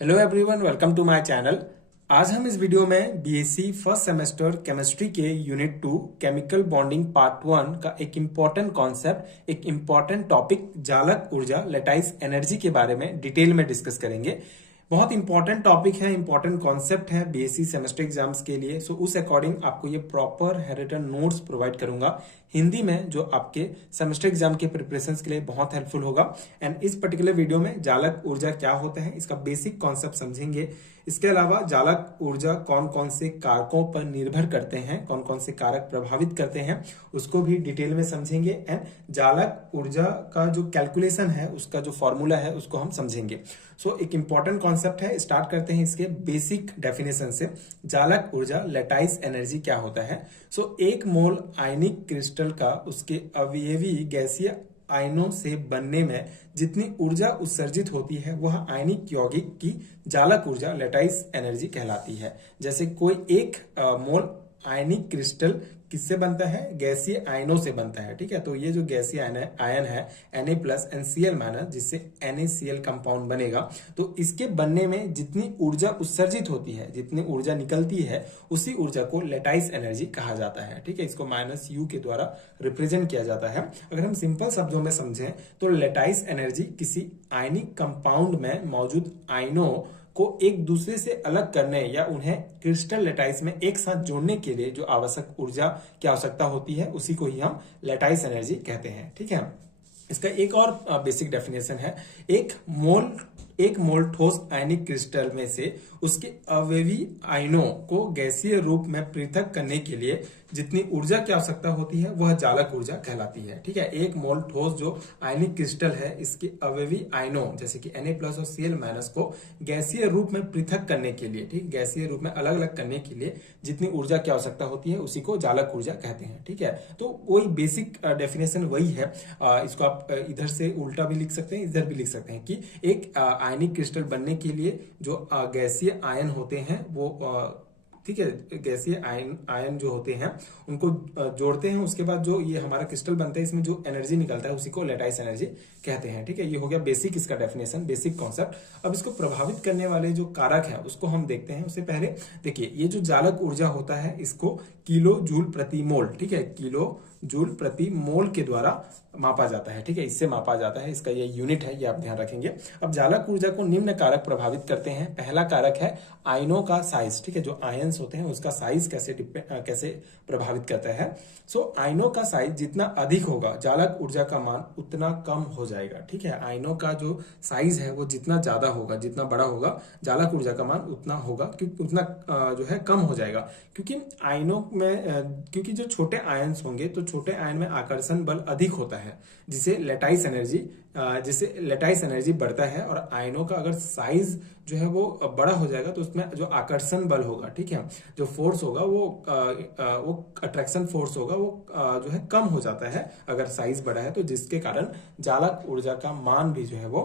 Hello everyone, welcome to my channel. आज हम इस वीडियो में बीएससी फर्स्ट सेमेस्टर केमिस्ट्री के यूनिट 2 केमिकल बॉन्डिंग पार्ट 1 का एक इम्पॉर्टेंट कॉन्सेप्ट, एक इम्पॉर्टेंट टॉपिक जालक ऊर्जा लैटिस एनर्जी के बारे में डिटेल में डिस्कस करेंगे। बहुत इंपॉर्टेंट टॉपिक है, इंपॉर्टेंट कॉन्सेप्ट है बीएससी सेमेस्टर एग्जाम्स के लिए। सो उस अकॉर्डिंग आपको ये प्रॉपर हैंडरिटन नोट्स प्रोवाइड करूंगा हिंदी में, जो आपके सेमेस्टर एग्जाम के प्रिपरेशंस के लिए बहुत हेल्पफुल होगा। एंड इस पर्टिकुलर वीडियो में जालक ऊर्जा क्या होता है, इसका बेसिक कॉन्सेप्ट समझेंगे। इसके अलावा जालक ऊर्जा कौन कौन से कारकों पर निर्भर करते हैं, कौन कौन से कारक प्रभावित करते हैं, उसको भी डिटेल में समझेंगे। एंड जालक ऊर्जा का जो कैलकुलेशन है, उसका जो फॉर्मूला है, उसको हम समझेंगे। सो एक इंपॉर्टेंट कॉन्सेप्ट है। स्टार्ट करते हैं इसके बेसिक डेफिनेशन से। जालक ऊर्जा लैटिस एनर्जी क्या होता है। सो एक मोल आयनिक क्रिस्टल का उसके अवयवी गैसीय आयनों से बनने में जितनी ऊर्जा उत्सर्जित होती है, वह आयनिक यौगिक की जालक ऊर्जा लैटिस एनर्जी कहलाती है। जैसे कोई एक मोल आयनिक क्रिस्टल किससे बनता है, गैसीय आयनों से बनता है। ठीक है, तो ये जो गैसीय आयन है Na प्लस NCl माइनस, जिससे NaCl कंपाउंड बनेगा, तो इसके बनने में जितनी ऊर्जा उत्सर्जित होती है, जितनी ऊर्जा निकलती है, उसी ऊर्जा को लैटिस एनर्जी कहा जाता है। ठीक है, इसको -U के द्वारा रिप्रेजेंट किया जाता है। अगर हम सिंपल शब्दों में समझें तो लैटिस एनर्जी किसी आयनिक कंपाउंड में मौजूद आयनों को एक दूसरे से अलग करने या उन्हें क्रिस्टल लैटिस में एक साथ जोड़ने के लिए जो आवश्यक ऊर्जा की आवश्यकता होती है, उसी को ही हम लैटिस एनर्जी कहते हैं। ठीक है, इसका एक और बेसिक डेफिनेशन है। एक मोल ठोस आयनिक क्रिस्टल में से उसके अवयवी आयनों को गैसीय रूप में पृथक करने के लिए जितनी ऊर्जा की आवश्यकता होती है, वह जालक ऊर्जा कहलाती है। ठीक है, एक मोल ठोस जो आयनिक क्रिस्टल है, इसके अवयवी आयनों जैसे कि Na प्लस और Cl माइनस को गैसीय रूप में पृथक करने के लिए, ठीक, गैसीय रूप में अलग अलग करने के लिए जितनी ऊर्जा की आवश्यकता होती है, उसी को जालक ऊर्जा कहते हैं। ठीक है, तो वही बेसिक डेफिनेशन वही है। इसको आप इधर से उल्टा भी लिख सकते हैं, इधर भी लिख सकते हैं कि एक आयनिक क्रिस्टल बनने के लिए जो गैसीय आयन होते हैं, वो ठीक है, गैसीय आयन जो होते हैं उनको जोड़ते हैं। उसके बाद जो ये हमारा क्रिस्टल बनता है, इसमें जो एनर्जी निकलता है, उसी को लैटिस एनर्जी कहते हैं। ठीक है, ये हो गया बेसिक इसका डेफिनेशन, बेसिक कॉन्सेप्ट। अब इसको प्रभावित करने वाले जो कारक है, उसको हम देखते हैं। उससे पहले देखिए, ये जो जालक ऊर्जा होता है, इसको किलो जूल प्रति मोल, ठीक है, किलो जूल प्रति मोल के द्वारा मापा जाता है। ठीक है, इससे मापा जाता है, इसका ये यूनिट है, ये आप ध्यान रखेंगे। अब जालक ऊर्जा को निम्न कारक प्रभावित करते हैं। पहला कारक है आयनों का साइज। ठीक है, जो आयन्स होते हैं उसका साइज कैसे प्रभावित करता है। सो आयनों का साइज जितना अधिक होगा, जालक ऊर्जा का मान उतना कम हो जाएगा। ठीक है, आयनों का जो साइज है वो जितना ज्यादा होगा, जितना बड़ा होगा, जालक ऊर्जा का मान उतना होगा, क्योंकि उतना जो है कम हो जाएगा। क्योंकि आयनों में क्योंकि जो छोटे आयन्स होंगे, तो छोटे आयन में आकर्षण बल अधिक होता है, जिससे लैटिस एनर्जी बढ़ता है। और आयनों का अगर साइज जो है वो बड़ा हो जाएगा, तो उसमें जो आकर्षण बल होगा, ठीक है, जो फोर्स होगा, वो अट्रैक्शन फोर्स होगा, वो जो है कम हो जाता है अगर साइज बड़ा है, तो जिसके कारण जालक ऊर्जा का मान भी जो है वो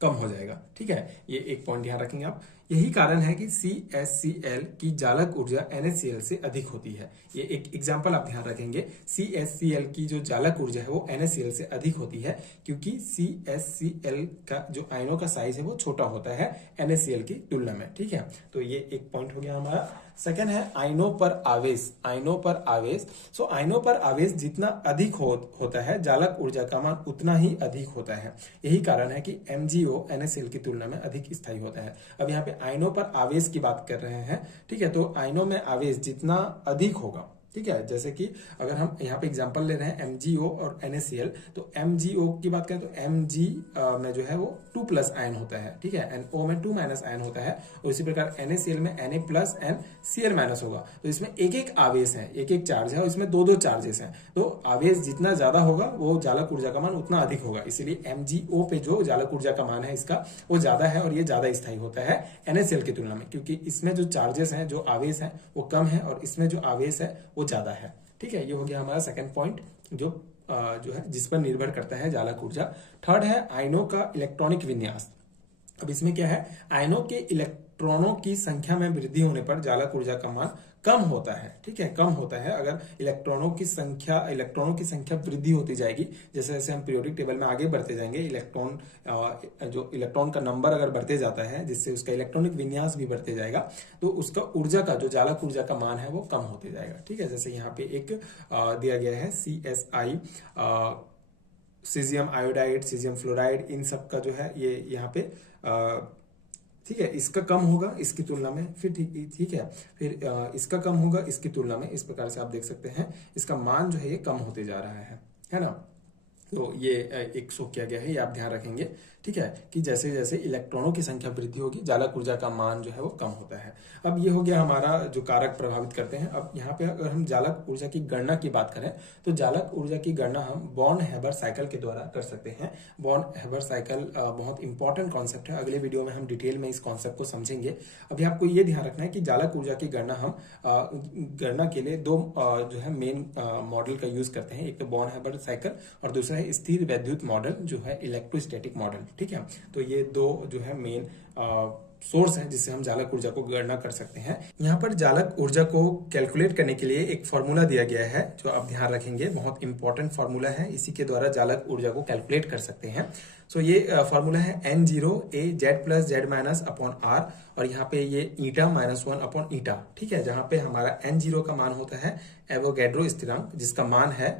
कम हो जाएगा। ठीक है, ये एक पॉइंट ध्यान रखेंगे आप। यही कारण है कि CaCl की जालक ऊर्जा NaCl से अधिक होती है। ये एक एग्जांपल आप ध्यान रखेंगे। CaCl की जो जालक ऊर्जा है वो NaCl से अधिक होती है, क्योंकि CaCl का जो आयनों का साइज है वो छोटा होता है NaCl की तुलना में। ठीक है, तो ये एक पॉइंट हो गया हमारा। सेकंड है आयनों पर आवेश। आयनों पर आवेश, सो आयनों पर आवेश जितना अधिक होता है, जालक ऊर्जा का मान उतना ही अधिक होता है। यही कारण है कि MgO NaCl की तुलना में अधिक स्थायी होता है। अब यहाँ पे आयनों पर आवेश की बात कर रहे हैं। ठीक है, तो आयनों में आवेश जितना अधिक होगा, ठीक है, जैसे कि अगर हम यहाँ पे एग्जांपल ले रहे हैं MgO और NaCl, तो MgO की बात करें तो Mg में जो है वो 2+ आयन होता है। ठीक है, NO में 2- आयन होता है, और इसी प्रकार NaCl में Na+ एंड Cl- होगा। तो इसमें एक एक आवेश है, एक एक चार्ज है, और इसमें दो चार्जेस हैं। तो आवेश जितना ज्यादा होगा, वो जालक ऊर्जा का मान उतना अधिक होगा। इसीलिए MgO पे जो जालक ऊर्जा का मान है इसका, वो ज्यादा है, और ये ज्यादा स्थायी होता है NaCl की तुलना में, क्योंकि इसमें जो चार्जेस हैं, जो आवेश है, वो कम है, और इसमें जो आवेश है वो ज्यादा है। ठीक है, ये हो गया हमारा सेकंड पॉइंट, जो है जिस पर निर्भर करता है जालक ऊर्जा। थर्ड है आयनों का इलेक्ट्रॉनिक विन्यास। अब इसमें क्या है, आयनों के इलेक्ट्रॉनों की संख्या में वृद्धि होने पर चालक ऊर्जा का मान कम होता है। ठीक है, कम होता है। अगर इलेक्ट्रॉनों की संख्या वृद्धि होती जाएगी, जैसे जैसे हम पीरियोडिक टेबल में आगे बढ़ते जाएंगे, जो इलेक्ट्रॉन का नंबर अगर बढ़ते जाता है, जिससे उसका इलेक्ट्रॉनिक विन्यास भी बढ़ते जाएगा, तो उसका ऊर्जा का जो चालक ऊर्जा का मान है वो कम होते जाएगा। ठीक है, जैसे यहाँ पे एक दिया गया है CSI, caesium iodide, caesium fluoride, इन सब का जो है ये यहाँ पे ठीक है, इसका कम होगा इसकी तुलना में, फिर ठीक है, फिर इसका कम होगा इसकी तुलना में। इस प्रकार से आप देख सकते हैं इसका मान जो है ये कम होते जा रहा है ना। तो ये एक शो किया गया है, ये आप ध्यान रखेंगे। ठीक है, कि जैसे जैसे इलेक्ट्रॉनों की संख्या वृद्धि होगी, चालक ऊर्जा का मान जो है वो कम होता है। अब ये हो गया हमारा जो कारक प्रभावित करते हैं। अब यहाँ पे अगर हम चालक ऊर्जा की गणना की बात करें, तो चालक ऊर्जा की गणना हम बॉर्न हेबर साइकिल के द्वारा कर सकते हैं। बॉर्न हेबर साइकिल बहुत इंपॉर्टेंट कॉन्सेप्ट है, अगले वीडियो में हम डिटेल में इस कॉन्सेप्ट को समझेंगे। अभी आपको ये ध्यान रखना है कि चालक ऊर्जा की गणना हम गणना के लिए दो जो है मेन मॉडल का यूज करते हैं। एक तो बॉर्न हेबर साइकिल और दूसरा है स्थिर वैद्युत मॉडल, जो है इलेक्ट्रोस्टैटिक मॉडल। ठीक है, तो ये दो जो है मेन सोर्स है जिससे हम चालक ऊर्जा को गणना कर सकते हैं। यहाँ पर चालक ऊर्जा को कैलकुलेट करने के लिए एक फॉर्मूला दिया गया है, जो आप ध्यान रखेंगे, बहुत इंपॉर्टेंट फॉर्मूला है। इसी के द्वारा चालक ऊर्जा को कैलकुलेट कर सकते हैं। सो ये फॉर्मूला है N0 A Z plus Z minus upon R, और यहाँ पे ये ईटा -1 अपॉन ईटा। ठीक है, जहाँ पे हमारा N0 का मान होता है एवोगैड्रो स्थिरांक, जिसका मान है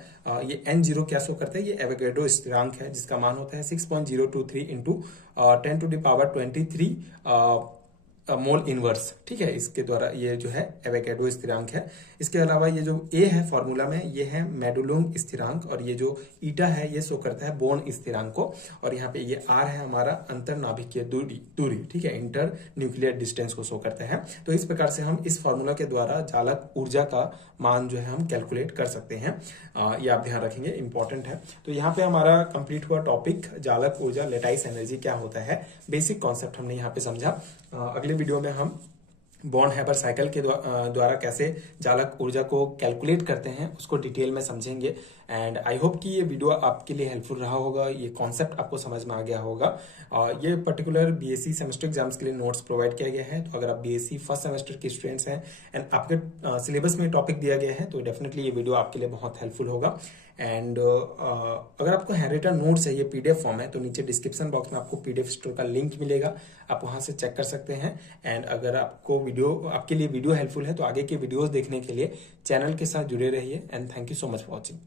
ये N0 क्या शो करता है, ये एवोगैड्रो स्थिरांक है, जिसका मान होता है 6.023 इंटू 10⁻23 मोल इनवर्स। ठीक है, इसके द्वारा ये जो है एवोगैड्रो स्थिरांक है। इसके अलावा ये जो ए है फॉर्मूला में, ये है मेडुलोंग स्थिरांक, और ये जो ईटा है ये शो करता है बोर्न स्थिरांक को, और यहाँ पे ये आर है हमारा अंतरनाभिकीय दूरी। ठीक है, इंटर न्यूक्लियर डिस्टेंस को शो करता है। तो इस प्रकार से हम इस फॉर्मूला के द्वारा चालक ऊर्जा का मान जो है हम कैलकुलेट कर सकते हैं। ये आप ध्यान रखेंगे, इंपॉर्टेंट है। तो यहाँ पे हमारा कंप्लीट हुआ टॉपिक चालक ऊर्जा, लेटाइस एनर्जी क्या होता है, बेसिक कॉन्सेप्ट हमने यहाँ पे समझा। अगले वीडियो में हम बॉर्न हेबर साइकिल के द्वारा कैसे चालक ऊर्जा को कैलकुलेट करते हैं उसको डिटेल में समझेंगे। एंड आई होप कि ये वीडियो आपके लिए हेल्पफुल रहा होगा, ये कॉन्सेप्ट आपको समझ में आ गया होगा। ये पर्टिकुलर बीएससी सेमेस्टर एग्जाम्स के लिए नोट्स प्रोवाइड किया गया है। तो अगर आप बीएससी फर्स्ट सेमेस्टर के स्टूडेंट्स हैं एंड आपके सिलेबस में टॉपिक दिया गया है, तो डेफिनेटली ये वीडियो आपके लिए बहुत हेल्पफुल होगा। एंड अगर आपको हैंडरिटन नोट्स है, ये पीडीएफ फॉर्म है, तो नीचे डिस्क्रिप्शन बॉक्स में आपको पीडीएफ स्टोर का लिंक मिलेगा, आप वहां से चेक कर सकते हैं। एंड अगर आपके लिए वीडियो हेल्पफुल है, तो आगे के वीडियोस देखने के लिए चैनल के साथ जुड़े रहिए। And thank you so much for watching.